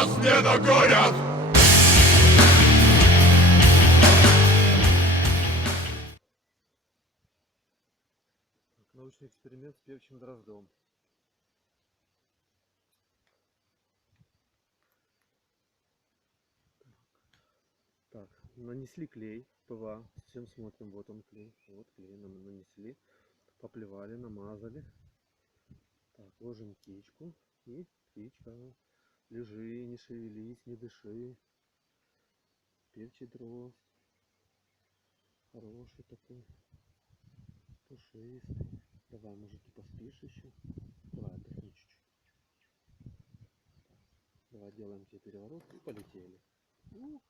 нас не догонят. Научный эксперимент с певчим дроздом. Так, нанесли клей ПВА. Всем смотрим, вот он клей. Вот клей нам нанесли. Поплевали, намазали. Так, ложим птичку. И птичка. Лежи, не шевелись, не дыши. Певчий дрозд. Хороший такой. Пушистый. Давай, может, ты поспишь еще? Давай, отдохни чуть-чуть. Давай делаем тебе переворот и полетели. Ух.